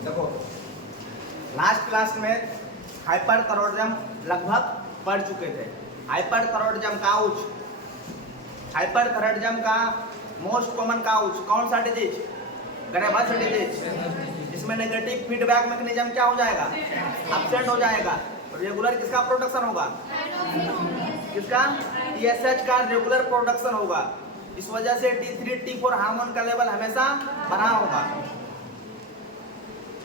देखो last class में hyperthyroidism लगभग पढ़ चुके थे। हाइपरथायरॉयडिज्म काउच, हाइपरथायरॉयडिज्म का मोस्ट कॉमन काउच कौन सा डिजीज? Graves disease. इसमें नेगेटिव फीडबैक मैकेनिज्म क्या हो जाएगा? एब्सेंट हो जाएगा। रेगुलर किसका प्रोडक्शन होगा? किसका? टीएसएच का रेगुलर प्रोडक्शन होगा। इस वजह से T3 T4 हार्मोन का लेवल हमेशा बना होगा।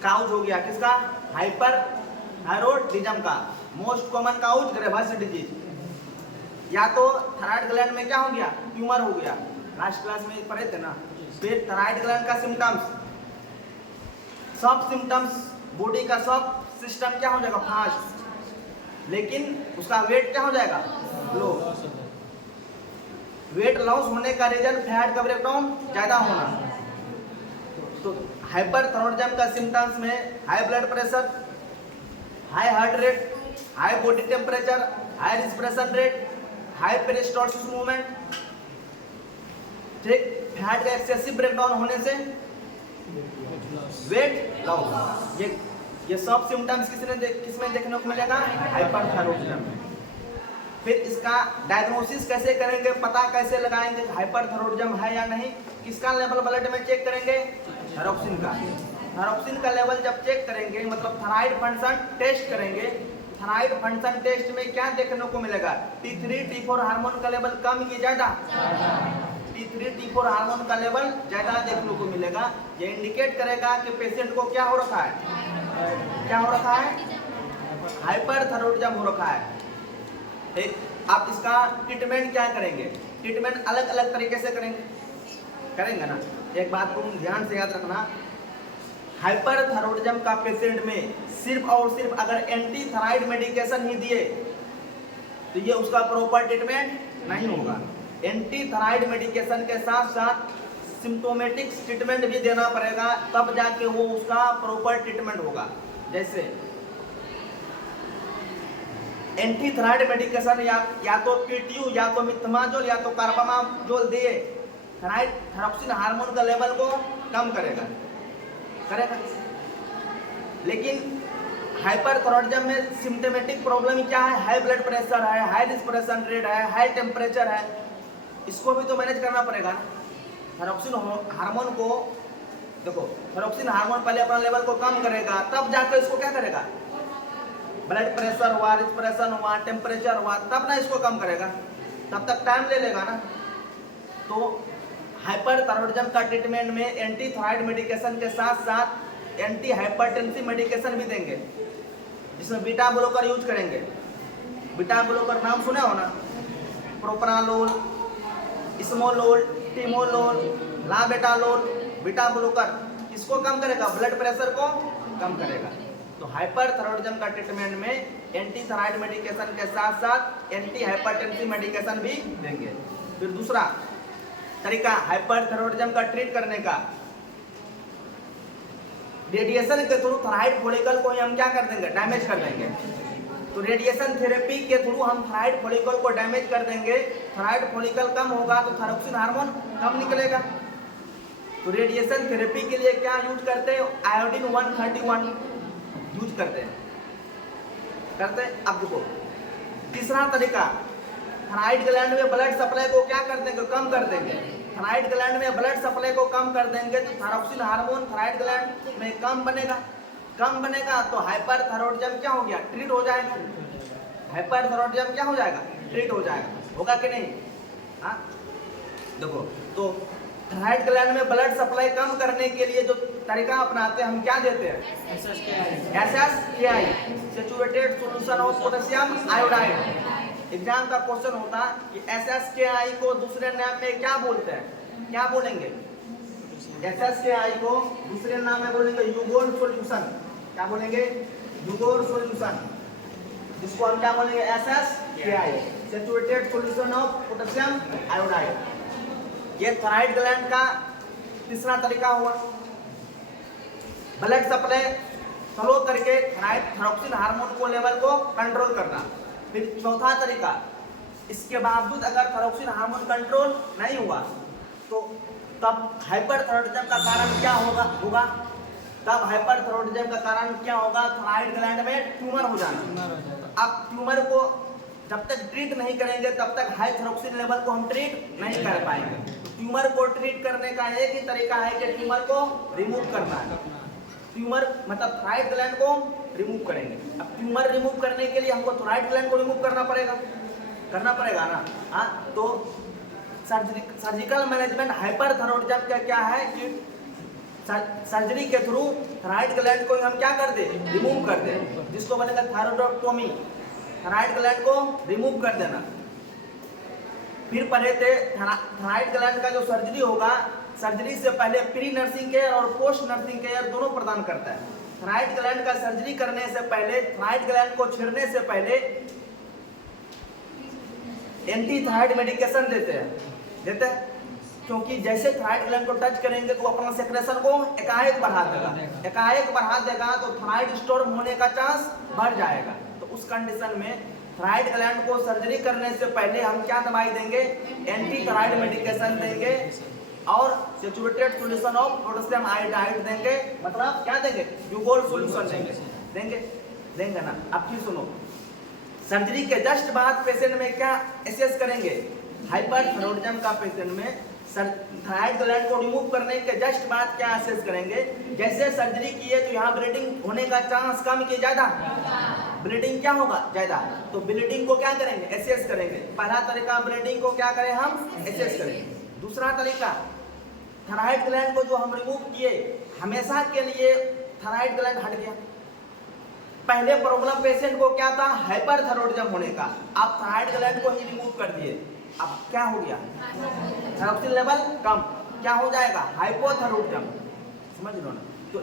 काउच हो गया किसका? हाइपरथायरॉयडिज्म का। Most common couch Graves disease. या तो थायराइड ग्लैंड में क्या हो गया? ट्यूमर हो गया। लास्ट क्लास में पढ़े थे ना। फिर थायराइड ग्लैंड का सिम्टम्स, सब सिम्टम्स बॉडी का सब सिस्टम क्या हो जाएगा? फास्ट, लेकिन उसका वेट क्या हो जाएगा? लो। वेट लॉस होने का रीजन फैट का ब्रेकडाउन ज्यादा होना। तो हाइपरथायरॉयडिज्म का सिम्टम्स में high blood pressure, high heart rate, high body temperature, high respiration rate, high peristalsis movement, ठीक। फैट का एक्सेसिव ब्रेकडाउन होने से वेट लॉस। ये सब सिम्टम्स किसमें देखने को मिलेगा? हाइपरथायरॉयडिज्म में। फिर इसका डायग्नोसिस कैसे करेंगे, पता कैसे लगाएंगे हाइपरथायरॉयडिज्म है या नहीं? किसका लेवल ब्लड में चेक करेंगे? थायरॉक्सिन का। थायरॉक्सिन का लेवल जब चेक करेंगे मतलब थायराइड फंक्शन टेस्ट करेंगे। थायराइड फंक्शन टेस्ट में क्या देखने को मिलेगा? T3 T4 हार्मोन का लेवल कम कि ज्यादा? T3 T4 हार्मोन का लेवल ज्यादा देखने को मिलेगा। ये इंडिकेट करेगा कि पेशेंट को क्या हो रखा है? क्या हो रखा है? हाइपरथायरॉयडिज्म हो रखा है। ठीक। आप इसका ट्रीटमेंट क्या करेंगे? ट्रीटमेंट अलग अलग तरीके से करेंगे ना। एक बात को ध्यान से याद रखना, हाइपरथायरॉयडिज्म का पेशेंट में सिर्फ और सिर्फ अगर एंटी थायराइड मेडिकेशन ही दिए तो ये उसका प्रॉपर ट्रीटमेंट नहीं होगा। एंटी थायराइड मेडिकेशन के साथ साथ सिम्टोमेटिक ट्रीटमेंट भी देना पड़ेगा, तब जाके वो उसका प्रॉपर ट्रीटमेंट होगा। जैसे एंटी थायराइड मेडिकेशन या तो पीटीयू या तो मिथमाजोल या तो कार्बामाजोल दिए थायरॉक्सिन हार्मोन का लेवल को कम करेगा। लेकिन हाइपरथायरॉयडिज्म में सिम्टोमेटिक प्रॉब्लम क्या है? हाई ब्लड प्रेशर है, हाई रिस्पिरेशन रेट है, हाई टेम्परेचर है। इसको भी तो मैनेज करना पड़ेगा ना। थायरॉक्सिन हार्मोन को देखो, थायरॉक्सिन हार्मोन पहले अपना लेवल को कम करेगा, तब जाकर इसको क्या करेगा? ब्लड प्रेशर हुआ, रिस्पिरेशन हुआ, टेम्परेचर हुआ, तब ना इसको कम करेगा। तब तक टाइम ले लेगा ना। तो हाइपरथायरॉयडिज्म का ट्रीटमेंट में एंटी थायराइड मेडिकेशन के साथ साथ एंटी हाइपरटेंसिव मेडिकेशन भी देंगे, जिसमें बीटा ब्लॉकर यूज करेंगे। बीटा ब्लॉकर नाम सुने हो ना? Propranolol, esmolol, timolol, labetalol. Beta blocker इसको कम करेगा, ब्लड प्रेशर को कम करेगा। तो हाइपरथायरॉयडिज्म का ट्रीटमेंट में एंटी थायराइड मेडिकेशन के साथ साथ एंटी हाइपरटेंसिव मेडिकेशन भी देंगे। फिर दूसरा तरीका हाइपरथायरॉयडिज्म का ट्रीट करने का, रेडिएशन के थ्रू थायराइड फॉलिकल को हम क्या कर देंगे? डैमेज कर देंगे। तो रेडिएशन थेरेपी के थ्रू हम थायराइड फॉलिकल को डैमेज कर देंगे। थायराइड फॉलिकल कम होगा तो थायरॉक्सिन हार्मोन कम निकलेगा। तो रेडिएशन थेरेपी के लिए क्या यूज करते हैं? आयोडीन 131 यूज करते हैं। अब देखो तीसरा तरीका, थायराइड ग्लैंड में ब्लड सप्लाई को क्या कर देंगे? कम कर देंगे। थायराइड ग्लैंड में ब्लड सप्लाई को कम कर देंगे तो थायरॉक्सिन हार्मोन थायराइड ग्लैंड में कम बनेगा तो हाइपरथायरॉयडिज्म क्या हो गया? ट्रीट हो जाएगा। हाइपरथायरॉयडिज्म क्या हो जाएगा? ट्रीट हो जाएगा। होगा कि नहीं? हाँ देखो, तो थायराइड ग्लैंड में ब्लड सप्लाई कम करने के लिए जो तरीका अपनाते हैं हम क्या देते हैं? SSKI, saturated solution of potassium iodide. Exam का क्वेश्चन होता कि SSKI को दूसरे नाम में क्या बोलते हैं? क्या बोलेंगे? SSKI को दूसरे नाम में बोलेंगे यूगोर सॉल्यूशन। क्या बोलेंगे? यूगोर सॉल्यूशन। इसको हम क्या बोलेंगे? SSKI, saturated solution of potassium iodide. ये थायराइड ग्लैंड का तीसरा तरीका हुआ। ब्लड सप्लाई स्लो करके थायरॉक्सिन हार्मोन को लेवल को कंट्रोल करना। फिर चौथा तरीका, इसके बावजूद अगर थायरॉक्सिन हार्मोन कंट्रोल नहीं हुआ तो तब हाइपरथायरॉयडिज्म का कारण क्या होगा तब हाइपरथायरॉयडिज्म का कारण क्या होगा? थायराइड ग्लैंड में ट्यूमर हो जाना। अब ट्यूमर को जब तक ट्रीट नहीं करेंगे तब तक हाई थायरॉक्सिन लेवल को हम ट्रीट नहीं कर पाएंगे। ट्यूमर को ट्रीट करने का एक ही तरीका है कि ट्यूमर को रिमूव करना है। ट्यूमर मतलब थायराइड ग्लैंड को रिमूव करेंगे। अब ट्यूमर रिमूव करने के लिए हमको थायराइड ग्लैंड को रिमूव करना पड़ेगा ना। हाँ, तो सर्जिकल मैनेजमेंट हाइपरथायरॉयडिज्म का क्या है कि सर्जरी के थ्रू थायराइड ग्लैंड को हम क्या कर दे? रिमूव कर दे, जिसको बनेगा थायरॉयडोटोमी। थायराइड ग्लैंड को रिमूव कर देना। फिर पहले थायराइड ग्लैंड का जो सर्जरी होगा, सर्जरी से पहले प्री नर्सिंग केयर और पोस्ट नर्सिंग केयर दोनों प्रदान करता है। थायराइड ग्लैंड का सर्जरी करने से पहले, थायराइड ग्लैंड को छेड़ने से पहले एंटी थायराइड मेडिकेशन देते हैं, क्योंकि जैसे थायराइड ग्लैंड को टच करेंगे तो अपना सेक्रेशन को एकाएक बढ़ा देगा, तो थायराइड स्टोर्म होने का चांस बढ़ जाएगा। तो उस कंडीशन में थायराइड ग्लैंड को सर्जरी करने से पहले हम क्या दवाई देंगे? एंटी थायराइड मेडिकेशन देंगे और saturated solution of potassium iodide देंगे। मतलब क्या देंगे? यूगोल सॉल्यूशन देंगे ना। अब फिर सुनो, सर्जरी के जस्ट बाद पेशेंट में क्या एसेस करेंगे? हाइपरथायरॉयडिज्म का पेशेंट में थायराइड ग्लैंड को रिमूव करने के जस्ट बाद क्या एसेस करेंगे? जैसे सर्जरी किए तो यहाँ ब्लीडिंग होने का चांस कम कि ज्यादा? ब्लीडिंग क्या होगा? ज्यादा। तो ब्लीडिंग को क्या करेंगे? एसेस करेंगे। पहला तरीका ब्लीडिंग को क्या करें? हम एसेस करेंगे। दूसरा तरीका, थायराइड ग्लैंड को जो हम रिमूव किए, हमेशा के लिए थायराइड ग्लैंड हट गया। पहले प्रॉब्लम पेशेंट को क्या था? हाइपरथायरॉयडिज्म होने का। आप थायराइड ग्लैंड को ही रिमूव कर दिए, अब क्या हो गया? थायरॉक्सिन लेवल कम, क्या हो जाएगा? हाइपोथायरॉयडिज्म। समझ लो ना। तो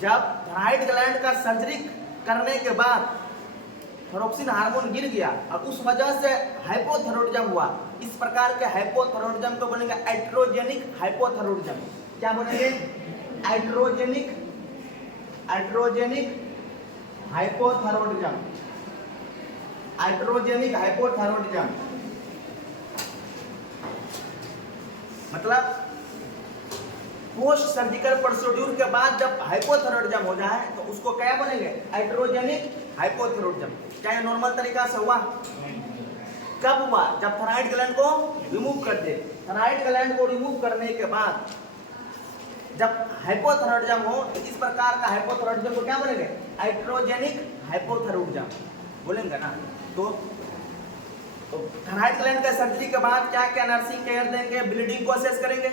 जब थायराइड ग्लैंड का सर्जरी करने के बाद थायरॉक्सिन हार्मोन गिर गया और उस वजह से हाइपोथायरॉयडिज्म हुआ, इस प्रकार के हाइपोथायरॉयडिज्म को बनेगा एट्रोजेनिक हाइपोथायरॉयडिज्म। क्या बनेंगे? Iatrogenic hypothyroidism. एट्रोजेनिक हाइपोथायरॉयडिज्म मतलब पोस्ट सर्जिकल प्रोसीड्यूर के बाद जब हाइपोथायरॉयडिज्म हो जाए तो उसको क्या बोलेंगे? Iatrogenic hypothyroidism. क्या ये नॉर्मल तरीका से हुआ? कब हुआ? जब थायराइड ग्लैंड को रिमूव कर दे। थायराइड ग्लैंड को रिमूव करने के बाद जब हाइपोथायरॉयडिज्म हो, इस प्रकार का हाइपोथायरॉयडिज्म को क्या बोलेंगे? एट्रोजेनिक हाइपोथायरॉयडिज्म बोलेंगे ना। तो थायराइड ग्लैंड का सर्जरी के बाद क्या क्या नर्सिंग केयर देंगे? ब्लीडिंग को असेस करेंगे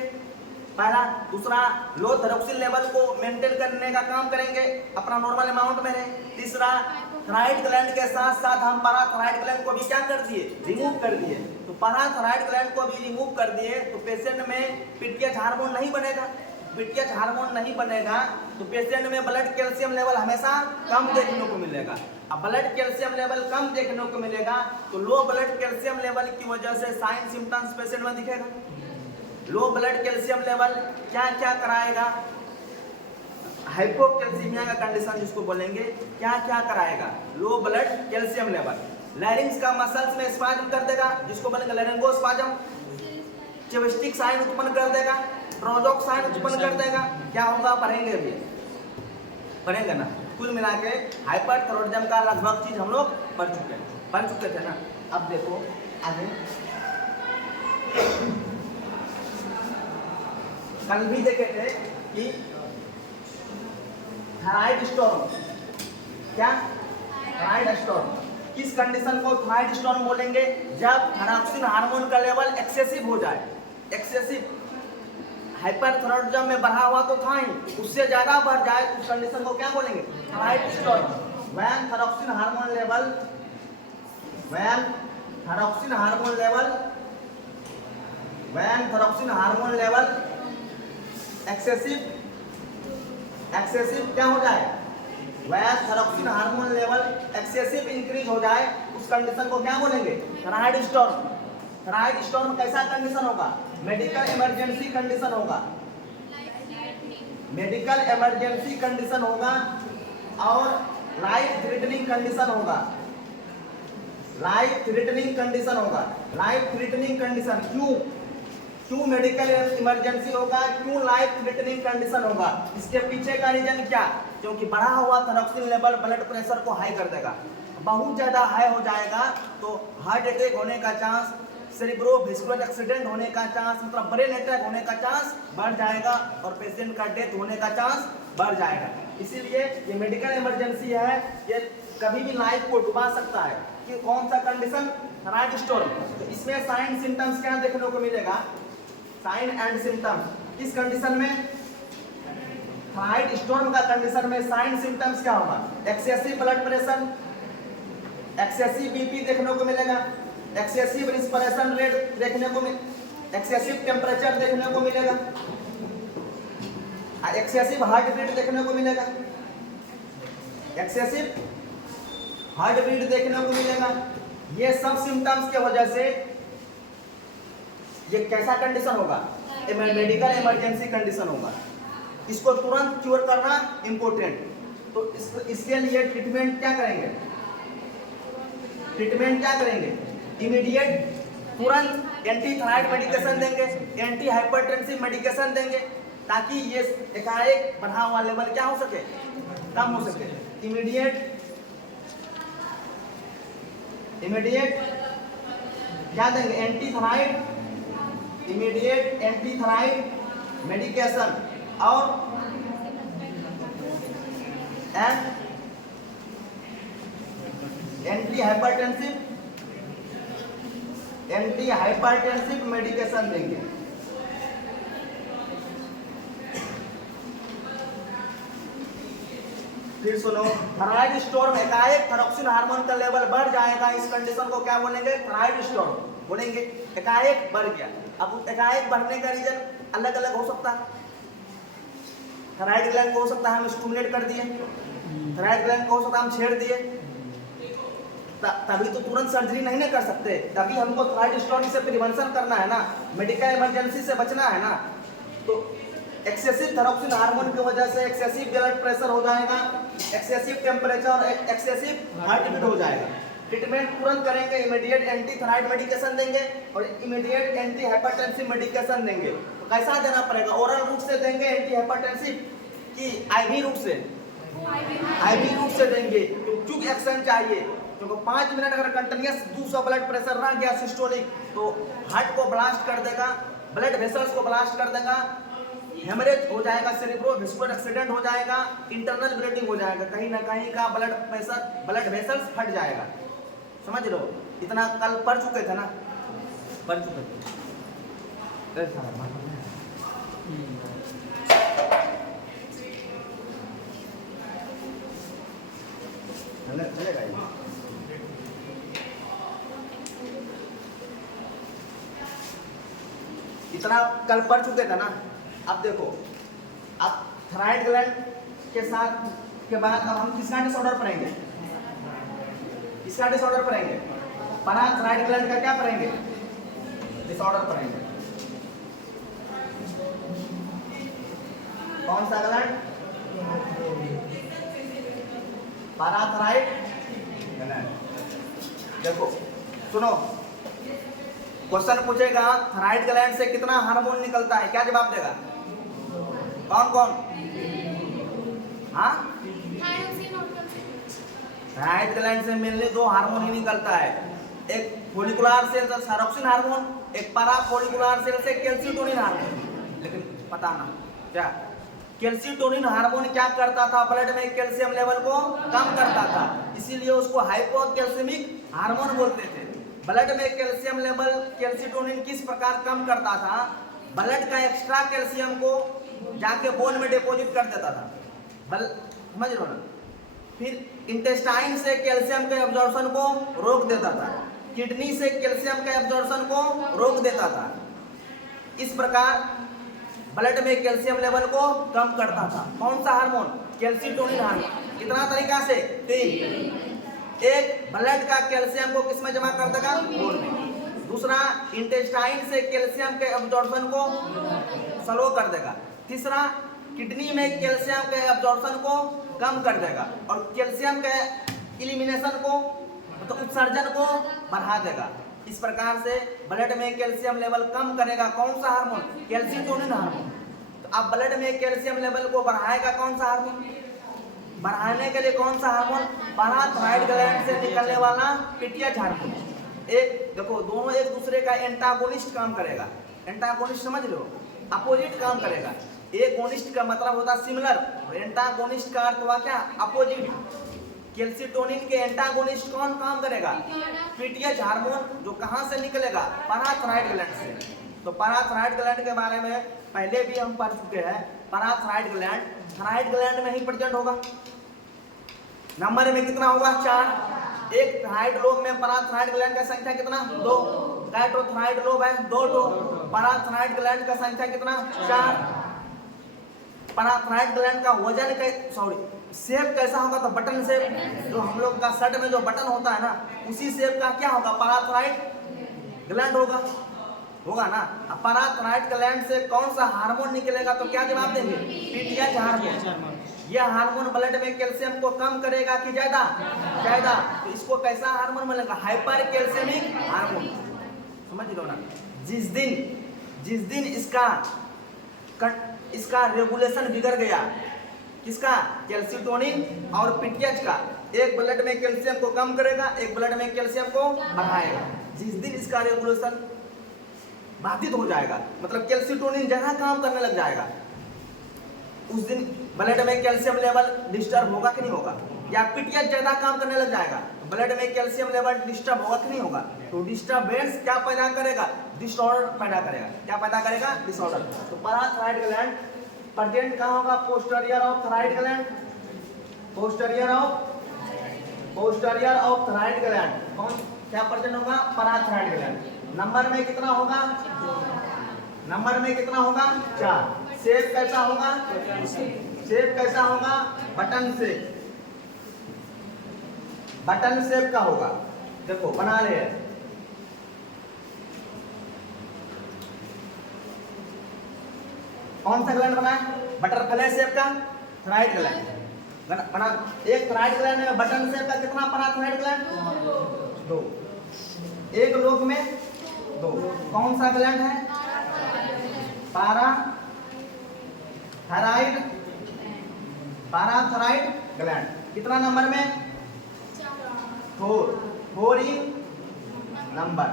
पहला। दूसरा, लो थायरॉक्सिन लेवल को मेंटेन करने का काम करेंगे, अपना नॉर्मल अमाउंट में रहे। तीसरा, थायराइड ग्लैंड के साथ साथ हम पैराथायरॉयड ग्लैंड को भी क्या कर दिए? रिमूव कर दिए। तो पैराथायरॉयड ग्लैंड को भी रिमूव कर दिए तो पेशेंट में पीटीएच हार्मोन नहीं बनेगा। पीटीएच हार्मोन नहीं बनेगा तो पेशेंट में ब्लड कैल्शियम लेवल हमेशा कम देखने को मिलेगा। अब ब्लड कैल्शियम लेवल कम देखने को मिलेगा तो लो ब्लड कैल्शियम लेवल की वजह से साइन सिम्टम्स पेशेंट में दिखेगा। लो ब्लड कैल्शियम लेवल क्या क्या कराएगा? हाइपोकैल्सीमिया का कंडीशन जिसको बोलेंगे, क्या क्या कराएगा? Low blood calcium level. लैरिंग्स का मसल्स में स्पाज्म कर देगा, जिसको बोलेंगे लैरिंगोस्पाज्म। चेविस्टिक साइन उत्पन्न कर देगा, ट्रोजोक साइन उत्पन्न कर देगा। क्या होगा? पढ़ेंगे ना। कुल मिला के हाइपरथायरॉयडिज्म का लगभग चीज हम लोग पढ़ चुके थे ना। अब देखो आगे, कल भी देखे थे कि थायराइड स्टॉर्म, क्या थायराइड स्टॉर्म, किस कंडीशन को थायराइड स्टॉर्म बोलेंगे? जब थायरॉक्सिन हार्मोन का लेवल एक्सेसिव हो जाए। एक्सेसिव हाइपरथायरॉयडिज्म में बढ़ा हुआ तो था ही, उससे ज्यादा बढ़ जाए तो उस कंडीशन को क्या बोलेंगे? Thyroid storm. When thyroxine hormone level excessive क्या हो जाए? When thyroxine hormone level excessive increase हो जाए उस कंडीशन को क्या बोलेंगे? Thyroid storm. थायराइड स्टॉर्म कैसा कंडीशन होगा? मेडिकल इमरजेंसी कंडीशन होगा। मेडिकल इमरजेंसी कंडीशन होगा और लाइफ थ्रेटनिंग कंडीशन होगा। लाइफ थ्रेटनिंग कंडीशन क्यों मेडिकल इमरजेंसी होगा, क्यों लाइफ थ्रेटनिंग कंडीशन होगा, इसके पीछे का रीजन क्या? क्योंकि बढ़ा हुआ थायरॉक्सिन लेवल ब्लड प्रेशर को हाई कर देगा, बहुत ज़्यादा हाई हो जाएगा तो हार्ट अटैक होने का चांस, सेरिब्रोवास्कुलर एक्सीडेंट होने का चांस, मतलब ब्रेन अटैक होने का चांस बढ़ जाएगा और पेशेंट का डेथ होने का चांस बढ़ जाएगा। इसीलिए ये मेडिकल इमरजेंसी है, ये कभी भी लाइफ को डुबा सकता है। कि कौन सा कंडीशन? Thyroid storm. तो इसमें साइन सिम्टम्स क्या देखने को मिलेगा? Sign and symptoms. इस कंडीशन में थायराइड स्टोर्म का कंडीशन में साइन सिम्टम्स क्या होगा? Excessive blood pressure, excessive BP देखने को मिलेगा, एक्सेसिव रिस्पिरेशन रेट देखने को एक्सेसिव टेम्परेचर देखने को मिलेगा, एक्सेसिव हार्ट बीट देखने को मिलेगा, एक्सेसिव हार्ट बीट देखने को मिलेगा। ये सब सिम्टम्स के वजह से ये कैसा कंडीशन होगा? मेडिकल इमरजेंसी कंडीशन होगा। इसको तुरंत क्योर करना इंपॉर्टेंट। तो इसके लिए ट्रीटमेंट क्या करेंगे? ट्रीटमेंट क्या करेंगे? इमीडिएट तुरंत एंटी थायराइड मेडिकेशन देंगे, एंटी हाइपरटेंसिव मेडिकेशन देंगे, ताकि ये एकाएक बढ़ा हुआ लेवल क्या हो सके? कम हो सके। इमीडिएट क्या देंगे? Anti thyroid, immediate anti thyroid medication और एंटी हाइपरटेंसिव मेडिकेशन देंगे। फिर सुनो, थायराइड स्टोर्म, एकाएक थायरॉक्सिन हार्मोन का लेवल बढ़ जाएगा, इस कंडीशन को क्या बोलेंगे? थायराइड स्टोर्म बोलेंगे। एकाएक बढ़ गया। अब एकाएक बढ़ने का रीजन अलग अलग हो सकता है। थायराइड ग्लैंड को हो सकता है हम स्टिमुलेट कर दिए, थायराइड ग्लैंड को हो सकता है हम छेड़ दिए, तभी तो तुरंत सर्जरी नहीं ना कर सकते। तभी हमको थायराइड स्टोर्म से प्रिवेंशन करना है ना, मेडिकल इमरजेंसी से बचना है ना। तो एक्सेसिव थायरॉक्सिन हार्मोन की वजह से एक्सेसिव ब्लड प्रेशर हो जाएगा, एक्सेसिव टेम्परेचर और एक्सेसिव हार्ट बीट हो जाएगा। ट्रीटमेंट तुरंत करेंगे, इमीडिएट एंटी थायराइड मेडिकेशन देंगे और इमीडिएट एंटी हाइपरटेंसिव मेडिकेशन देंगे। तो कैसा देना पड़ेगा? ओरल रूट से देंगे एंटी हाइपरटेंसिव कि आईवी रूट से? आईवी रूट से देंगे। क्योंकि एक्शन चाहिए, क्योंकि 5 मिनट अगर कंटिन्यूस 200 ब्लड प्रेशर रह गया सिस्टोलिक तो हार्ट को ब्लास्ट कर देगा, ब्लड वेसल्स को ब्लास्ट कर देगा, हेमरेज हो जाएगा, सेरिब्रोवास्कुलर एक्सीडेंट हो जाएगा, इंटरनल ब्लीडिंग हो जाएगा, कहीं ना कहीं का ब्लड वेसल्स फट जाएगा। समझ लो, इतना कल पढ़ चुके थे ना, पढ़ चुके थे। चलेगा ये? इतना कल पढ़ चुके थे ना। अब देखो, अब थायराइड ग्लैंड के साथ के बाद अब हम किसका डिसऑर्डर पढ़ेंगे? इसका डिसऑर्डर पढ़ेंगे। थायराइड ग्लैंड का क्या पढ़ेंगे? डिसऑर्डर पढ़ेंगे। कौन सा ग्लैंड? Parathyroid gland. देखो सुनो, क्वेश्चन पूछेगा थायराइड ग्लैंड से कितना हार्मोन निकलता है, क्या जवाब देगा? कौन कौन? हाँ, थायराइड ग्लैंड से मेनली 2 हार्मोन ही निकलता है, एक फोलिकुलर सेल से थायरॉक्सिन हार्मोन, एक पैरा फोलिकुलर सेल से कैल्सिटोनिन हार्मोन। लेकिन पता ना क्या कैल्सिटोनिन हार्मोन क्या करता था? ब्लड में कैल्शियम लेवल को कम करता था, इसीलिए उसको हाइपोकैल्सेमिक हार्मोन बोलते थे। ब्लड में कैल्शियम लेवल कैल्सिटोनिन किस प्रकार कम करता था? ब्लड का एक्स्ट्रा कैल्शियम को जाके बोन में डिपॉजिट कर देता था, समझ लो ना। फिर इंटेस्टाइन से कैल्शियम के एब्जॉर्प्शन को रोक देता था, किडनी से कैल्शियम के एब्जॉर्प्शन को रोक देता था। इस प्रकार ब्लड में कैल्शियम लेवल को कम करता था। कौन सा हार्मोन? Calcitonin hormone. कितना तरीका से? 3। एक, ब्लड का कैल्शियम को किस में जमा कर देगा? बोन में। दूसरा, इंटेस्टाइन से कैल्शियम के एब्जॉर्प्शन को स्लो कर देगा। तीसरा, किडनी में कैल्शियम के एब्जॉर्प्शन को कम कर देगा और कैल्शियम के इलिमिनेशन को, मतलब उत्सर्जन को बढ़ा देगा। इस प्रकार से ब्लड में कैल्शियम लेवल कम करेगा कौन सा हार्मोन? Calcitonin hormone. तो अब ब्लड में कैल्शियम लेवल को बढ़ाएगा कौन सा हार्मोन? बढ़ाने के लिए कौन सा हार्मोन? पैराथायरॉइड ग्लैंड से निकलने वाला पीटीएच हार्मोन। एक देखो, दोनों एक दूसरे का एंटागोनिस्ट काम करेगा। एंटागोनिस्ट समझ लो, अपोजिट काम करेगा। एगोनिस्ट का मतलब होता है सिमिलर, एंटागोनिस्ट का अर्थ हुआ क्या? अपोजिट। कैल्सिटोनिन के एंटागोनिस्ट कौन काम करेगा? पीटीएच हार्मोन, जो कहां से निकलेगा? पैराथायरॉइड ग्लैंड से। तो पैराथायरॉइड ग्लैंड के बारे में पहले भी हम पढ़ चुके हैं। पैराथायरॉइड ग्लैंड थायराइड ग्लैंड में ही प्रेजेंट होगा। नंबर में कितना होगा? 4। एक थायराइड लोब में पैराथायरॉइड ग्लैंड का संख्या कितना? 2। गाइट्रोथायराइड लोब है 2। पैराथायरॉइड ग्लैंड का संख्या कितना? 4। पैराथायरॉइड ग्लैंड का वजन शेप कैसा होगा? तो बटन शेप। जो हम लोग का शर्ट में जो बटन होता है ना, उसी शेप का क्या होगा? पैराथायरॉइड ग्लैंड होगा ना। अब पैराथायरॉइड ग्लैंड से कौन सा हार्मोन निकलेगा? तो क्या जवाब देंगे? PTH hormone. यह हार्मोन ब्लड में कैल्शियम को कम करेगा कि ज्यादा? तो इसको कैसा हार्मोन मिलेगा? Hypercalcaemic hormone. समझ लो ना। जिस दिन इसका रेगुलेशन बिगड़ गया, किसका? कैल्सिटोनिन और पीटीएच का। एक ब्लड में कैल्शियम को कम करेगा, एक ब्लड में कैल्शियम को बढ़ाएगा। जिस दिन इसका रेगुलेशन बाधित हो जाएगा, मतलब कैल्सिटोनिन ज्यादा काम करने लग जाएगा, उस दिन ब्लड में कैल्शियम लेवल डिस्टर्ब होगा कि नहीं होगा? या पीटीएच ज्यादा काम करने लग जाएगा, ब्लड में कैल्शियम लेवल डिस्टर्ब होगा कि नहीं होगा? तो डिस्टर्बेंस क्या पैदा करेगा? डिसऑर्डर पैदा करेगा। क्या पैदा करेगा? डिसऑर्डर। तो पैराथायरॉइड ग्लैंड प्रेजेंट कहाँ होगा? Posterior of thyroid gland. Posterior of thyroid gland कौन क्या प्रेजेंट होगा? Parathyroid gland. नंबर में कितना होगा? 4। शेप कैसा होगा? बटन शेप का होगा। देखो बना रहे हैं। कौन सा ग्लैंड बना है? बटरफ्लाई शेप का थायराइड ग्लैंड बना। एक थायराइड ग्लैंड में बटन शेप का कितना पैराथायरॉइड ग्लैंड? 2। एक लोब में 2। कौन सा ग्लैंड है? Parathyroid gland. कितना नंबर में? 4 इन नंबर।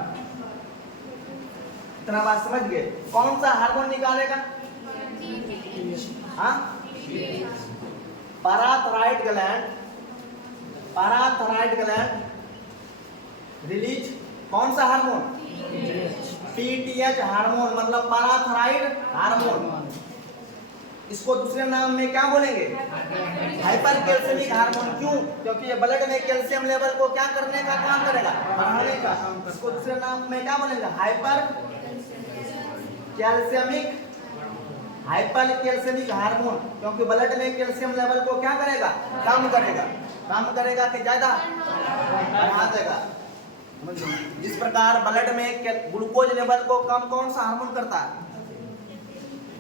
इतना बात समझ गए? कौन सा हार्मोन निकालेगा? पैराथायरॉइड ग्लैंड रिलीज कौन सा हार्मोन? पीटीएच हार्मोन, मतलब पैराथायरॉइड हार्मोन। इसको दूसरे नाम में क्या बोलेंगे? Hypercalcaemic hormone. क्यों? क्योंकि ये ब्लड में कैल्शियम लेवल को क्या करने का काम करेगा? बढ़ाने का। इसको दूसरे नाम में क्या बोलेंगे? Hypercalcaemic hormone. क्योंकि ब्लड में कैल्शियम लेवल को क्या करेगा? कम करेगा कि ज्यादा? बढ़ा देगा। जिस प्रकार ब्लड में ग्लूकोज लेवल को कम कौन सा हार्मोन करता है?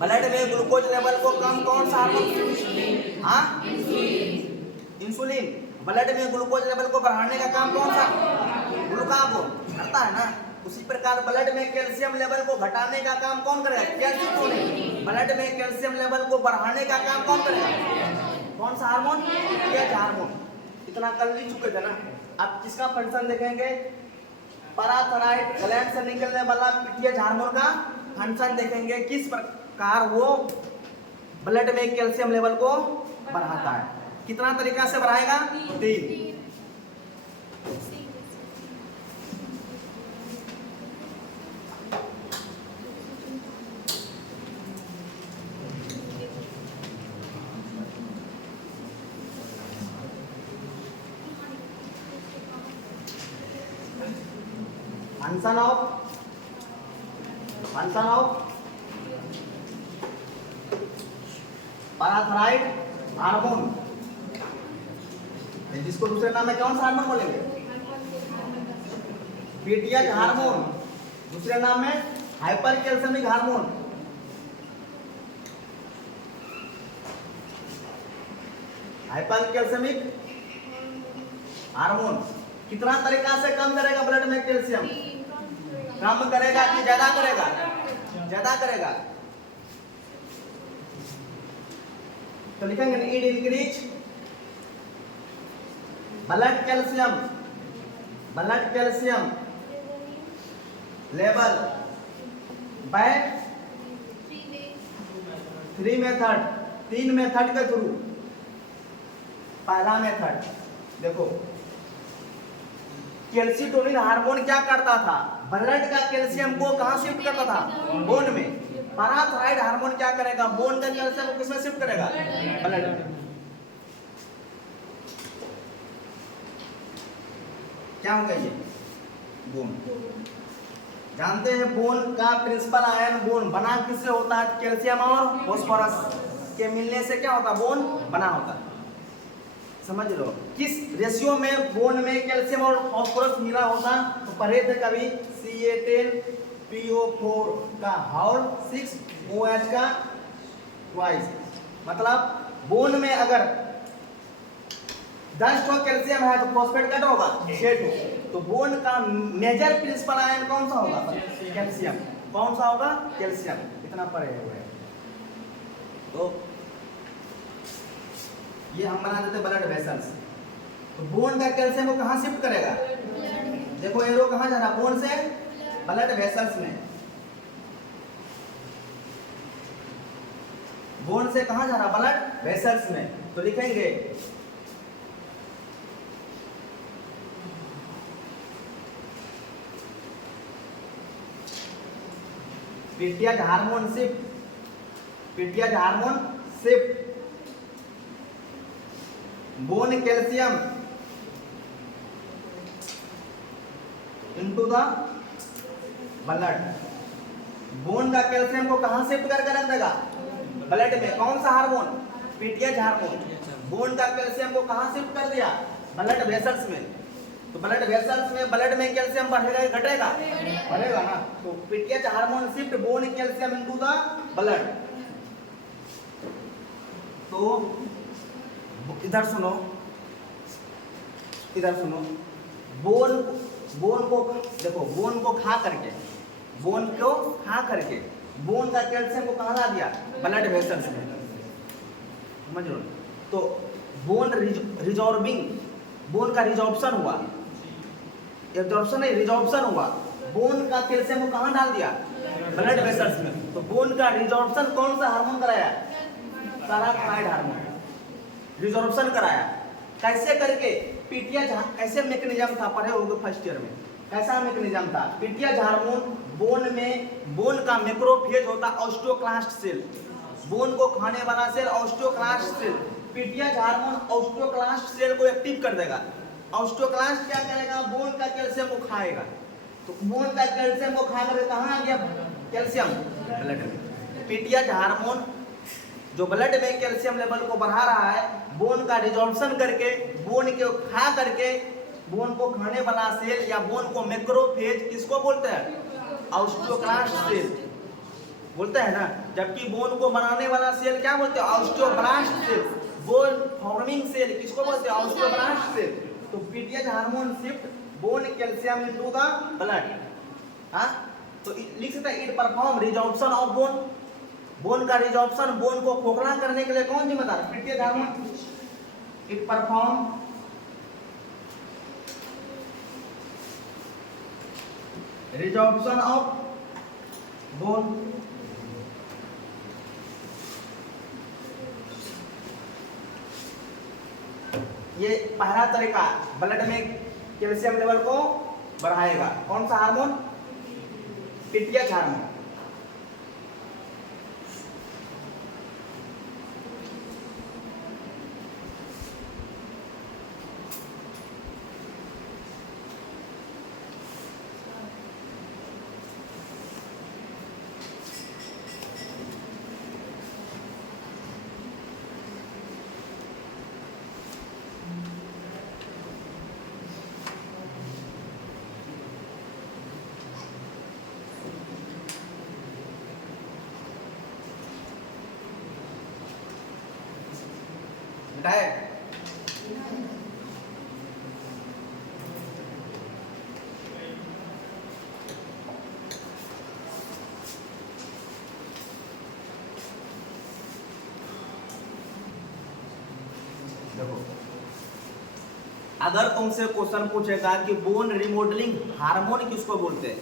ब्लड में ग्लूकोज लेवल को कम कौन सा हार्मोन? इंसुलिन। ब्लड में ग्लूकोज लेवल को बढ़ाने का काम कौन सा? ग्लूकागोन करता है ना। उसी प्रकार ब्लड में कैल्शियम लेवल को घटाने का काम कौन करेगा? कैल्सिटोनिन। ब्लड में कैल्शियम लेवल को बढ़ाने का काम कौन करेगा? कौन सा हार्मोन? PTH hormone. इतना कर ही चुके थे ना। अब किसका फंक्शन देखेंगे? पैराथायरॉइड ग्लैंड से निकलने वाला पीटीएच हार्मोन का फंक्शन देखेंगे। किस प्रकार वो ब्लड में कैल्शियम लेवल को बढ़ाता है। कितना तरीका से बढ़ाएगा? 3। फंक्शन ऑफ पैराथायरॉइड हार्मोन, जिसको दूसरे नाम में कौन सा हार्मोन बोलेंगे? PTH hormone. दूसरे नाम में हाइपर कैल्शियमिक हार्मोन। हाइपर कैल्शियमिक हार्मोन कितना तरीका से कम करेगा ब्लड में कैल्शियम? कम करेगा कि ज्यादा करेगा? ज्यादा करेगा। तो लिखेंगे it increase blood calcium level bye 3 method, 3 method के थ्रू। पहला मेथड देखो, कैल्सिटोनिन हार्मोन क्या करता था? ब्लड का कैल्शियम को कहां शिफ्ट करता था? बोन में। पैराथायराइड हार्मोन क्या करेगा? बोन का कैल्शियम को किसमें शिफ्ट करेगा? ब्लड में। क्या होगा ये? बोन। जानते हैं बोन का प्रिंसिपल आयन बोन बना किससे होता है? कैल्शियम और फास्फोरस के मिलने से क्या होता? बोन बना होता है। समझ लो किस रेशियो में बोन में कैल्शियम और फास्फोरस मिला होता? तो पढ़े थे कभी CA10PO4 का होल 6OH का ट्वाइस। मतलब बोन में अगर 10 ठो कैल्शियम है तो फॉस्फेट का होगा 6 ठो। तो बोन का मेजर प्रिंसिपल आयन कौन सा होगा? कैल्शियम। कौन सा होगा? कैल्शियम। इतना पढ़े हुए हैं। तो ये हम बना देते ब्लड वेसल्स। तो बोन का कैल्शियम को कहां शिफ्ट करेगा? देखो एरो कहां जा रहा? बोन से ब्लड वेसल्स में। बोन से कहां जा रहा? ब्लड वेसल्स में। तो लिखेंगे PTH hormone shift bone calcium into the blood. Bone का कैल्शियम को कहां शिफ्ट करके रख देगा? ब्लड में। कौन सा हार्मोन? PTH hormone. बोन का कैल्शियम को कहां शिफ्ट कर दिया? ब्लड वेसल्स में। तो ब्लड वेसल्स में ब्लड में कैल्शियम बढ़ेगा कि घटेगा? बढ़ेगा ना। तो PTH hormone shift bone calcium into the blood. तो इधर सुनो, बोन को देखो, बोन को खा करके बोन का कैल्शियम को कहां ला दिया? ब्लड वेसल्स में। समझ लो। तो बोन रिजॉर्बिंग, बोन का रिजॉर्प्शन हुआ, एब्जॉर्प्शन नहीं रिजॉर्प्शन हुआ। बोन का कैल्शियम को कहां डाल दिया? ब्लड वेसल्स में। तो बोन का रिजॉर्प्शन कौन सा हार्मोन कराया? पैराथायराइड हार्मोन रिजॉर्प्शन कराया। कैसे करके? पीटीएच ऐसे मैकेनिज्म था, पढ़े होंगे फर्स्ट ईयर में। कैसा मैकेनिज्म था? पीटीएच हार्मोन बोन का मैक्रोफेज होता ऑस्टियोक्लास्ट सेल। बोन को खाने वाला cell osteoclast cell. PTH hormone osteoclast cell को एक्टिव कर देगा। ऑस्टियोक्लास्ट क्या करेगा? बोन का कैल्शियम को खाएगा। तो बोन का कैल्शियम को खा करके कहां आ गया कैल्शियम? ब्लड में। पीटीएच हार्मोन जो ब्लड में कैल्शियम लेवल को बढ़ा रहा है, बोन का रिजॉर्प्शन करके, बोन को खा करके, बोन को खाने वाला सेल या बोन को मैक्रोफेज किसको बोलते हैं? ऑस्टियोक्लास्ट सेल बोलते हैं ना। जबकि बोन को बनाने वाला सेल क्या बोलते हैं? Osteoblast cell. Bone forming cell किसको बोलते हैं? Osteoblast cell. तो PTH hormone shift bone calcium into the blood. हां, तो लिख सकते हैं it perform resorption of bone. Bone का रिजॉर्प्शन, बोन को खोखला करने के लिए कौन जिम्मेदार? PTH hormone. It perform resorption of bone. ये पहला तरीका ब्लड में कैल्शियम लेवल को बढ़ाएगा। कौन सा हार्मोन? PTH hormone. है अगर तुमसे क्वेश्चन पूछेगा कि बोन रिमॉडलिंग हार्मोन किसको बोलते हैं,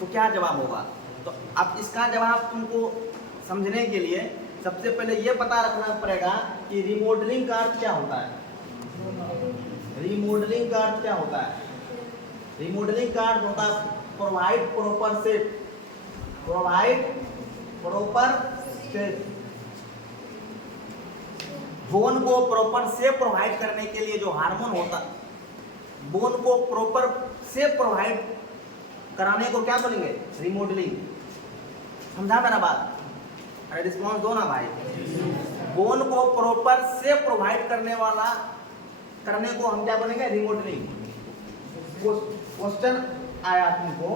तो क्या जवाब होगा? तो अब इसका जवाब तुमको समझने के लिए सबसे पहले ये पता रखना पड़ेगा कि रिमॉडलिंग का अर्थ क्या होता है। रिमॉडलिंग का अर्थ क्या होता है? रिमॉडलिंग का अर्थ होता है provide proper shape, provide proper shape. Bone को प्रॉपर शेप प्रोवाइड करने के लिए जो हार्मोन होता है, बोन को प्रॉपर शेप प्रोवाइड कराने को क्या बोलेंगे? रिमॉडलिंग। समझा मेरा बात? अरे रिस्पॉन्स दो ना भाई। बोन को प्रॉपर शेप प्रोवाइड करने को हम क्या बोलेंगे? रिमॉडलिंग। क्वेश्चन आया तुमको,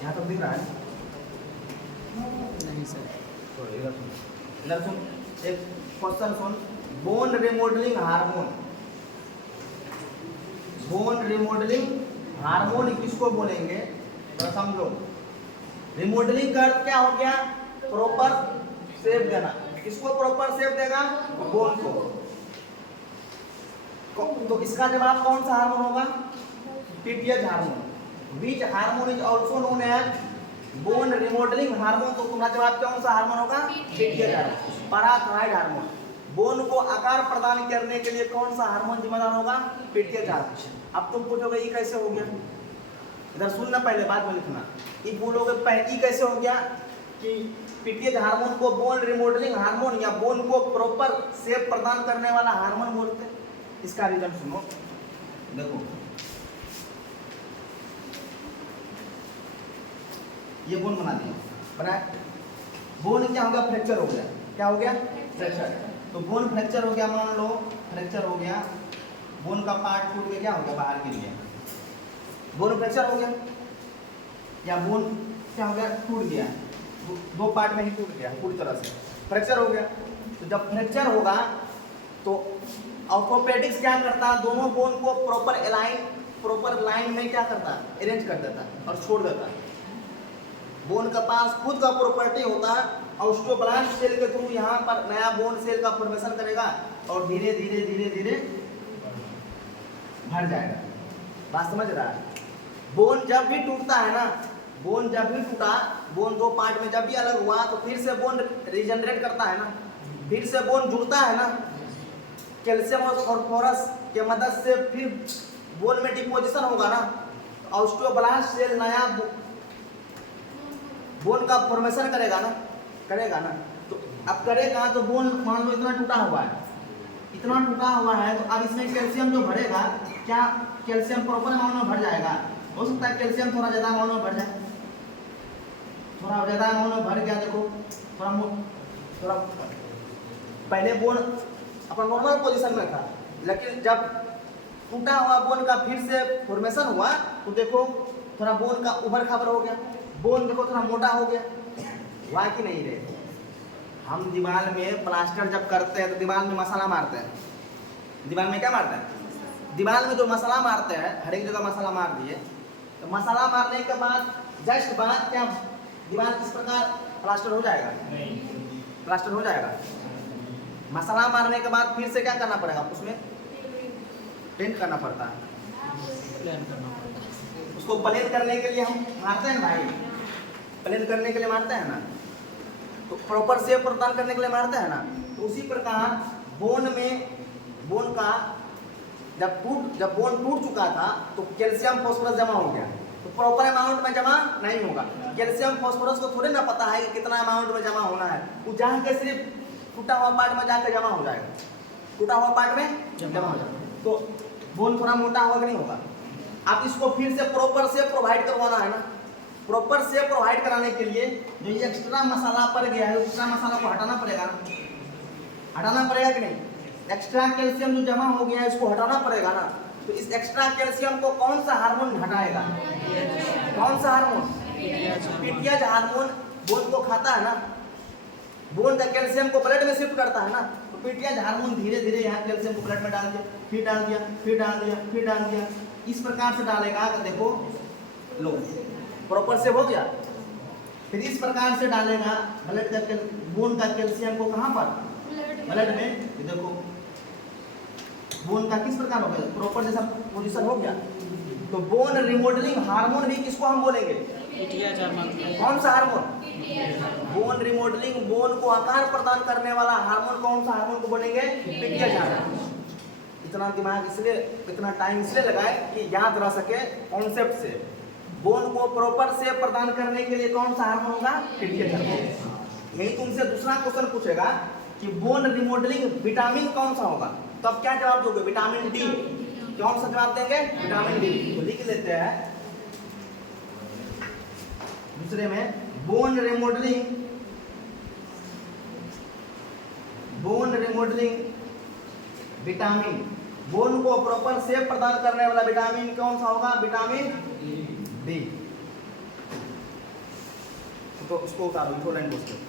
यहाँ तक दिख रहा है? नहीं सर। तो इधर सुन, एक क्वेश्चन सुन। Bone remodelling hormone, bone remodelling hormone किसको बोलेंगे? तो समझो, रिमॉडलिंग का अर्थ क्या हो गया? प्रॉपर शेप देना। किसको प्रॉपर शेप देगा? बोन को। तो इसका जवाब कौन सा हार्मोन होगा? PTH hormone. Which hormone is also known as bone remodelling hormone. तो तुम्हारा जवाब कौन सा हार्मोन होगा? PTH hormone, parathyroid hormone. Bone को आकार प्रदान करने के लिए कौन सा हार्मोन जिम्मेदार होगा? PTH hormone. अब तुम पूछोगे ये कैसे हो गया? इधर सुनना, पहले बात में लिखना। ये बोलोगे पहले कैसे हो गया कि पीटीएच हार्मोन को बोन रिमॉडलिंग हार्मोन या बोन को प्रॉपर शेप प्रदान करने वाला हार्मोन बोलते हैं? इसका रीजन सुनो, देखो ये बोन बना दिया, बना। बोन क्या हो गया? फ्रैक्चर हो गया। क्या हो गया? फ्रैक्चर। तो बोन फ्रैक्चर हो गया, मान लो फ्रैक्चर हो गया, बोन का पार्ट टूट के क्या हो गया? बाहर गिर गया। बोन फ्रैक्चर हो गया या बोन क्या हो गया? टूट गया, दो पार्ट में ही टूट गया पूरी तरह से, फ्रैक्चर हो गया। तो जब फ्रैक्चर होगा तो ऑर्थोपेडिक्स क्या करता है? दोनों बोन को प्रॉपर लाइन में क्या करता है? अरेंज कर देता है और छोड़ देता है। बोन के पास खुद का प्रॉपर्टी होता है, ऑस्टियोब्लास्ट सेल के थ्रू यहाँ पर नया बोन सेल का फॉर्मेशन करेगा और धीरे धीरे धीरे धीरे भर जाएगा। बात समझ रहा है? बोन जब भी टूटता है ना, बोन जब भी टूटा, बोन दो पार्ट में जब भी अलग हुआ तो फिर से बोन रिजनरेट करता है ना, फिर से बोन जुड़ता है ना, कैल्शियम और फॉस्फोरस के मदद से फिर बोन में डिपोजिशन होगा ना, ऑस्टियोब्लास्ट सेल नया बोन का फॉर्मेशन करेगा ना। तो अब करेगा तो बोन मान लो इतना टूटा हुआ है, तो अब इसमें कैल्शियम जो भरेगा, क्या कैल्शियम प्रॉपर अमाउंट में भर जाएगा? हो सकता है कैल्शियम थोड़ा ज़्यादा अमाउंट में भर जाए, थोड़ा ज़्यादा अमाउंट में भर गया। देखो थोड़ा पहले बोन अपना नॉर्मल पोजीशन में था, लेकिन जब टूटा हुआ बोन का फिर से फॉर्मेशन हुआ तो देखो थोड़ा बोन का उभर खाबर हो गया, बोन देखो थोड़ा मोटा हो गया। हुआ कि नहीं रे? हम दीवार में प्लास्टर जब करते हैं तो दीवार में मसाला मारते हैं। दीवार में क्या मारते हैं? दीवार में जो मसाला मारते हैं, हर एक जगह मसाला मार दिए, तो मसाला मारने के बाद जस्ट बाद क्या दीवार किस प्रकार प्लास्टर हो जाएगा? प्लास्टर हो जाएगा। मसाला मारने के बाद फिर से क्या करना पड़ेगा? उसमें पेंट करना पड़ता है, प्लान करना पड़ता है। उसको प्लेन करने के लिए हम मारते हैं भाई, प्लेन करने के लिए मारते हैं ना, तो प्रॉपर शेप प्रदान करने के लिए मारते हैं ना। तो उसी प्रकार बोन का जब बोन टूट चुका था तो कैल्शियम फॉस्फोरस जमा हो गया, तो प्रॉपर अमाउंट में जमा नहीं होगा। कैल्शियम फॉस्फोरस को थोड़े ना पता है कि कितना अमाउंट में जमा होना है, वो जाके सिर्फ टूटा हुआ पार्ट में जाकर जमा हो जाएगा, टूटा हुआ पार्ट में जमा हो जाएगा। तो बोन थोड़ा मोटा होगा कि नहीं होगा? आप इसको फिर से प्रॉपर से प्रोवाइड करवाना है ना। प्रॉपर से प्रोवाइड कराने के लिए जो ये एक्स्ट्रा मसाला पड़ गया है, एक्स्ट्रा मसाला को हटाना पड़ेगा ना, हटाना पड़ेगा कि नहीं? एक्स्ट्रा कैल्शियम जो जमा हो गया है इसको हटाना पड़ेगा ना। तो इस एक्स्ट्रा कैल्शियम को कौन सा हार्मोन हटाएगा? कौन सा हार्मोन? पीटीएच हार्मोन बोन को खाता है ना। बोन का कैल्शियम को ब्लड में शिफ्ट करता है ना, तो पीटीएच हार्मोन धीरे धीरे यहाँ कैल्शियम को ब्लड में डाल दिया, फिर डाल दिया, फिर डाल दिया, फिर डाल दिया, इस प्रकार से डालेगा। तो देखो लो प्रॉपर से हो गया। फिर इस प्रकार से डालेगा ब्लड का बोन का कैल्शियम को कहाँ पर, ब्लड में। ये देखो बोन का किस प्रकार हो गया, प्रॉपर जैसा पोजीशन हो गया। तो बोन रिमॉडलिंग हार्मोन भी किसको हम बोलेंगे, पीटीएच हार्मोन। कौन सा हार्मोन, बोन रिमॉडलिंग, बोन को आकार प्रदान करने वाला हार्मोन कौन सा हार्मोन को बोलेंगे, पीटीएच हार्मोन। इतना दिमाग इसलिए, इतना टाइम इसलिए लगाए कि याद रह सके कॉन्सेप्ट से। बोन को प्रॉपर से प्रदान करने के लिए कौन सा हार्मोन होगा, पीटीएच हार्मोन। यही तुमसे दूसरा क्वेश्चन पूछेगा कि बोन रिमॉडलिंग विटामिन कौन सा होगा, तो अब क्या जवाब दोगे, विटामिन डी। कौन सा जवाब देंगे, विटामिन डी। तो लिख लेते हैं दूसरे में, bone remodelling, bone remodelling vitamin, bone को प्रॉपर शेप प्रदान करने वाला विटामिन कौन सा होगा, विटामिन डी। तो उसको उतारो, इनको लाइन बोलते हैं।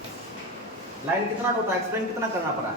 लाइन कितना होता है, एक्सप्लेन कितना करना पड़ा।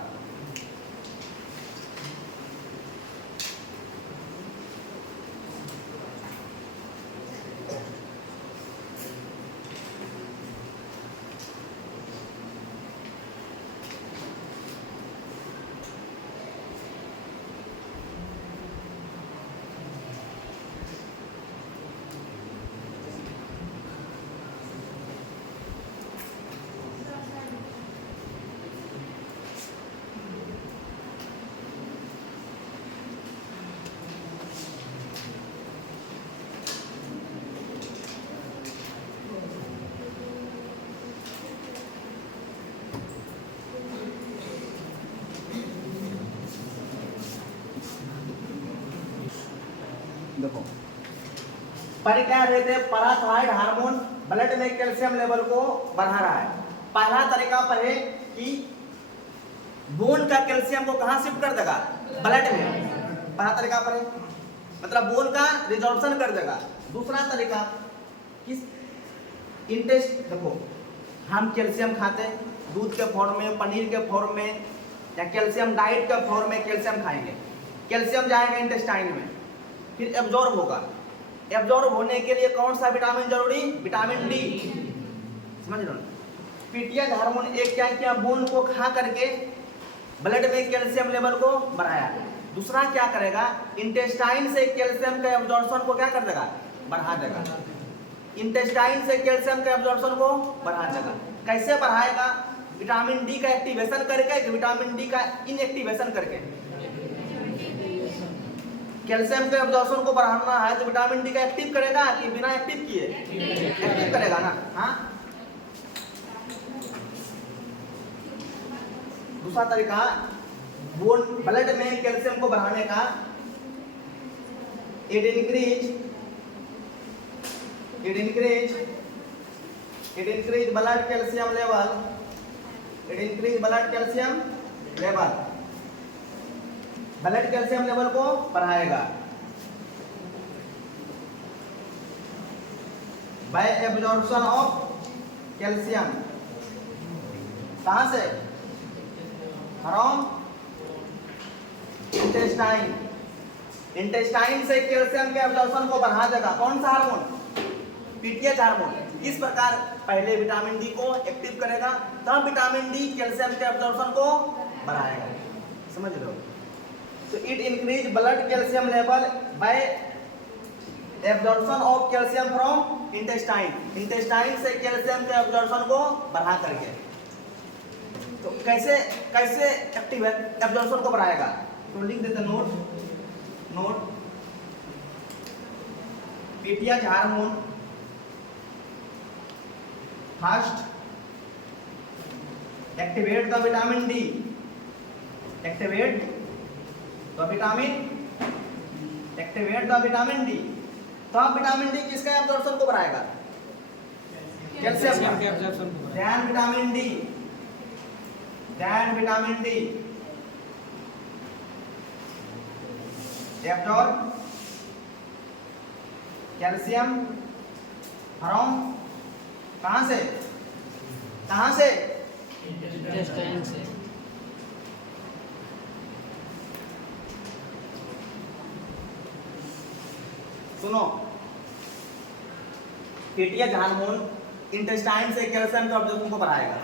देखो पर क्या रहते हैं, पैराथायरॉइड हार्मोन ब्लड में कैल्शियम लेवल को बढ़ा रहा है। पहला तरीका पर है कि बोन का कैल्शियम को कहां शिफ्ट कर देगा, ब्लड में। पहला तरीका पर है मतलब बोन का रिजॉर्प्शन कर देगा। दूसरा तरीका किस, इंटेस्ट, देखो हम कैल्शियम खाते हैं दूध के फॉर्म में, पनीर के फॉर्म में, या कैल्शियम डाइट के फॉर्म में कैल्शियम खाएंगे। कैल्शियम जाएगा इंटेस्टाइन में, फिर एब्जॉर्ब होगा। एब्जॉर्ब होने के लिए कौन सा विटामिन जरूरी, विटामिन डी। समझ लो, पीटीएच हार्मोन एक क्या किया, बोन को खा करके ब्लड में कैल्शियम लेवल को बढ़ाया। दूसरा क्या करेगा, इंटेस्टाइन से कैल्शियम के एब्जॉर्प्शन को क्या कर देगा, बढ़ा देगा। इंटेस्टाइन से कैल्शियम के एब्जॉर्प्शन को बढ़ा देगा। कैसे बढ़ाएगा, विटामिन डी का एक्टिवेशन करके कि विटामिन डी का इनएक्टिवेशन करके। कैल्शियम के एब्जॉर्प्शन को बढ़ाना है तो विटामिन डी का एक्टिव करेगा कि बिना एक्टिव किए, एक्टिव करेगा ना। हाँ, दूसरा तरीका बोन ब्लड में कैल्शियम को बढ़ाने का, it increase blood calcium level, it increase blood calcium level, blood calcium level को बढ़ाएगा बाय एब्जॉर्प्शन ऑफ कैल्शियम। कहां से, फ्रॉम इंटेस्टाइन। इंटेस्टाइन से कैल्शियम के एब्जॉर्प्शन को बढ़ा देगा कौन सा हार्मोन, पीटीएच हार्मोन। इस प्रकार पहले विटामिन डी को एक्टिव करेगा, तब विटामिन डी कैल्शियम के एब्जॉर्प्शन को बढ़ाएगा। समझ लो, तो it increase blood calcium level by absorption of calcium from intestine. Intestine से कैल्शियम के एब्जॉर्प्शन को बढ़ा करके। तो कैसे कैसे एक्टिव एब्जॉर्प्शन को बढ़ाएगा, तो लिख देते note PTH hormone first activate the vitamin D, activate the vitamin D. तो अब विटामिन डी किसका एब्जॉर्प्शन को बढ़ाएगा, कैल्शियम के एब्जॉर्प्शन को बढ़ाएगा। ध्यान विटामिन डी, ध्यान vitamin D absorb calcium from कहां से इंटेस्टाइन से सुनो, टीटीएच हार्मोन इंटेस्टाइन से कैल्शियम के अब्जॉर्प्शन को बढ़ाएगा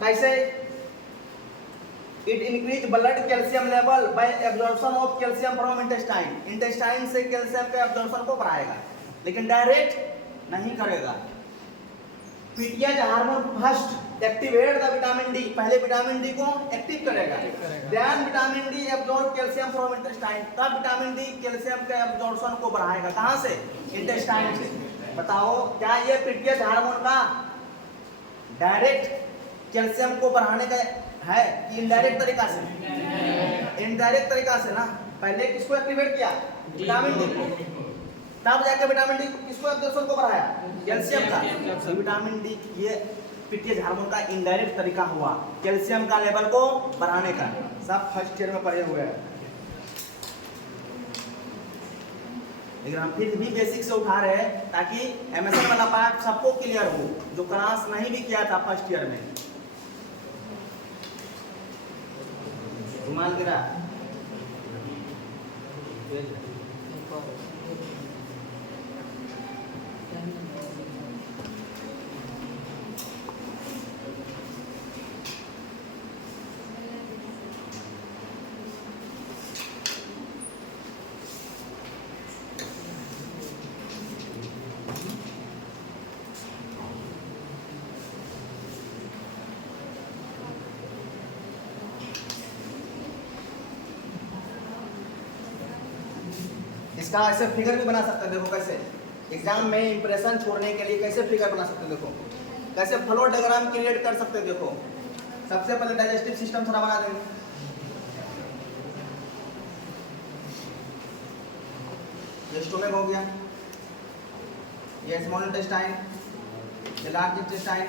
कैसे? It increase blood calcium level by absorption of calcium from intestine से कैल्शियम के अब्जॉर्प्शन को बढ़ाएगा, लेकिन डायरेक्ट नहीं करेगा। PTH hormone first activate the vitamin D, पहले विटामिन डी को एक्टिव करेगा, then vitamin D absorb calcium from intestine, तब विटामिन डी कैल्शियम के एब्जॉर्प्शन को बढ़ाएगा। कहां से? इंटेस्टाइन से। बताओ क्या ये टीटीएच हार्मोन का डायरेक्ट कैल्शियम को बढ़ाने का है कि इनडायरेक्ट तरीका से? इनडायरेक्ट तरीका से ना। पहले किसको एक्टिवेट किया? विटामिन डी को, तब जाके विटामिन डी किसको एब्जॉर्प्शन को बढ़ाया? कैल्शियम का। तो विटामिन डी ये टीटीएच हार्मोन का इनडायरेक्ट तरीका हुआ कैल्शियम का लेवल को बढ़ाने का। सब फर्स्ट ईयर में पढ़े हुए हैं, लेकिन हम फिर भी बेसिक से उठा रहे हैं ताकि एमएसएन वाला पार्ट सबको क्लियर हो जो क्लास नहीं भी किया था फर्स्ट ईयर में। रुमाल गिरा इसका ऐसे फिगर भी बना सकते हैं। देखो कैसे एग्जाम में इंप्रेशन छोड़ने के लिए कैसे फिगर बना सकते हैं। देखो कैसे फ्लो डायग्राम क्रिएट कर सकते हैं। देखो सबसे पहले डाइजेस्टिव सिस्टम थोड़ा बना देंगे। ये स्टोमक हो गया, ये स्मॉल इंटेस्टाइन, ये लार्ज इंटेस्टाइन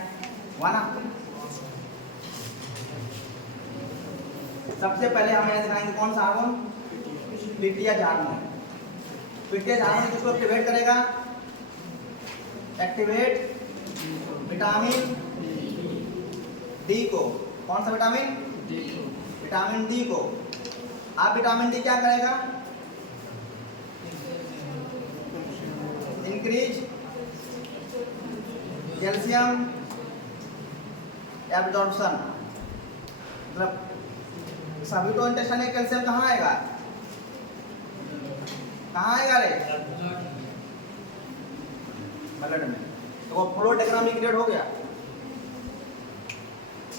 हुआ ना। सबसे पहले हम यहाँ दिखाएंगे कौन सा hormone? TTH hormone. TTH hormone किसको एक्टिवेट करेगा? एक्टिवेट विटामिन डी को। कौन सा विटामिन? विटामिन डी को। आप विटामिन डी क्या करेगा? Increase calcium absorption. मतलब सभी तो इंटेस्टाइन में कैल्शियम कहाँ आएगा? कहाँ आएगा रे? ब्लड में। तो वो फ्लो डायग्राम भी क्रिएट हो गया।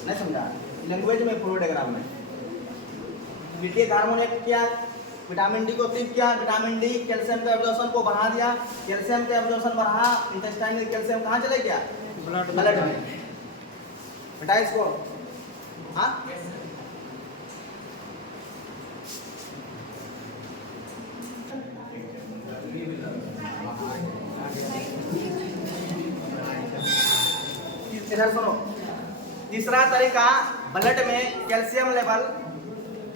नहीं समझा? लैंग्वेज में फ्लो डायग्राम में टीटीएच हार्मोन एक्ट किया, विटामिन डी को एक्टिव किया, विटामिन डी कैल्शियम के एब्जॉर्प्शन को बढ़ा दिया, कैल्शियम के एब्जॉर्प्शन बढ़ा, इंटेस्टाइन में कैल्शियम कहाँ चले गया? ब्लड में। बेटा इसको हाँ इधर सुनो। तीसरा तरीका ब्लड में कैल्शियम लेवल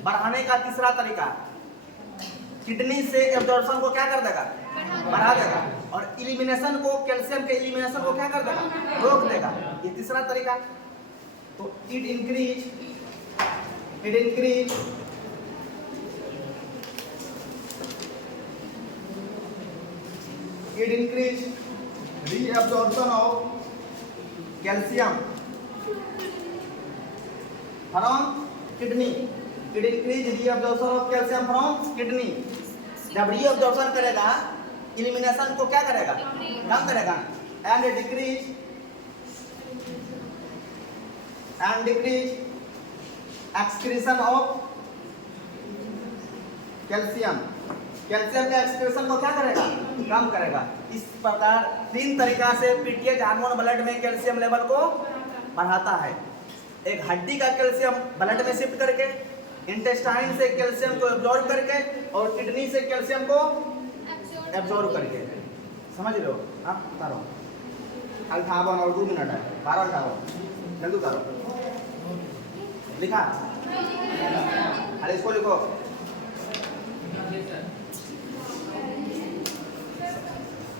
बढ़ाने का तीसरा तरीका, किडनी से एब्जॉर्प्शन को क्या कर देगा? बढ़ा देगा, और इलिमिनेशन को, कैल्शियम के इलिमिनेशन को क्या कर देगा? रोक देगा। ये तीसरा तरीका। तो it increase reabsorption of calcium from kidney. It increase reabsorption of calcium from kidney. जब रीअब्जॉर्प्शन करेगा, इलिमिनेशन को क्या करेगा? कम करेगा। And decrease excretion of calcium. Calcium का एक्सक्रीशन को क्या करेगा? कम करेगा। इस प्रकार तीन तरीका से टीटीएच हार्मोन ब्लड में कैल्शियम लेवल को बढ़ाता है। एक हड्डी का कैल्शियम ब्लड में शिफ्ट करके, इंटेस्टाइन से कैल्शियम को एब्जॉर्ब करके, और किडनी से कैल्शियम को एब्जॉर्ब करके। समझ रहे हो? आप उतारो अल्फाबन और 2 मिनट है। 12 उठाओ, जल्दी उतारो। लिखा? अरे इसको लिखो।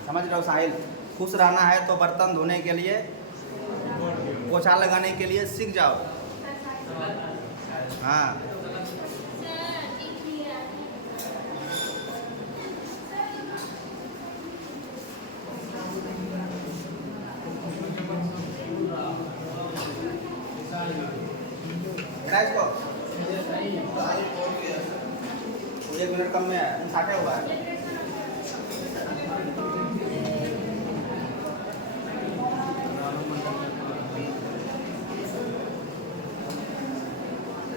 समझ रहे हो साहिल? खुश रहना है तो बर्तन धोने के लिए पोछा लगाने के लिए सीख जाओ। हाँ इसको 1 मिनट कम में है, छाटे हुआ है।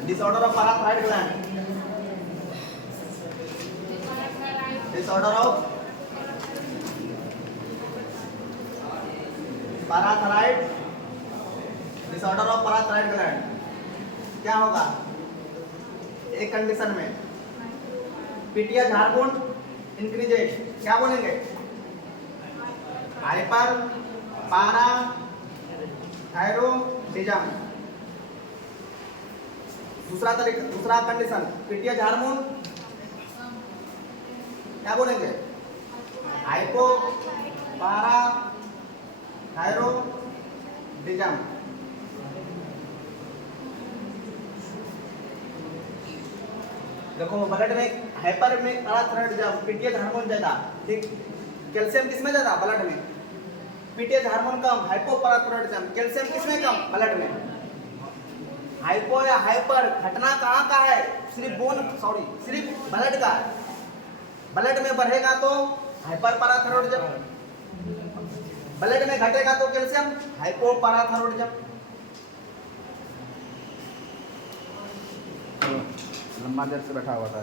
Disorder of parathyroid gland. Disorder of parathyroid. Disorder of parathyroid gland. क्या होगा एक कंडीशन में? पीटीएच हार्मोन इंक्रीजेस, क्या बोलेंगे? हाइपर पाराथायरोडिज्म। दूसरा कंडीशन पीटीएच हार्मोन क्या बोलेंगे? हाइपो पाराथायरोडिज्म। देखो ब्लड में हाइपर में पाराथायरोडिज्म, पीटीएच हार्मोन ज्यादा, ठीक। कैल्शियम किसमें ज्यादा? ब्लड में। पीटीएच हार्मोन कम, हाइपोपाराथायरोडिज्म। कैल्शियम किसमें कम? ब्लड में। हाइपो या हाइपर घटना कहाँ का है? सिर्फ ब्लड का। ब्लड में बढ़ेगा तो हाइपर पाराथायरोडिज्म, ब्लड में घटेगा तो कैल्शियम हाइपोपाराथायरोडिज्म। लंबा देर से बैठा हुआ था।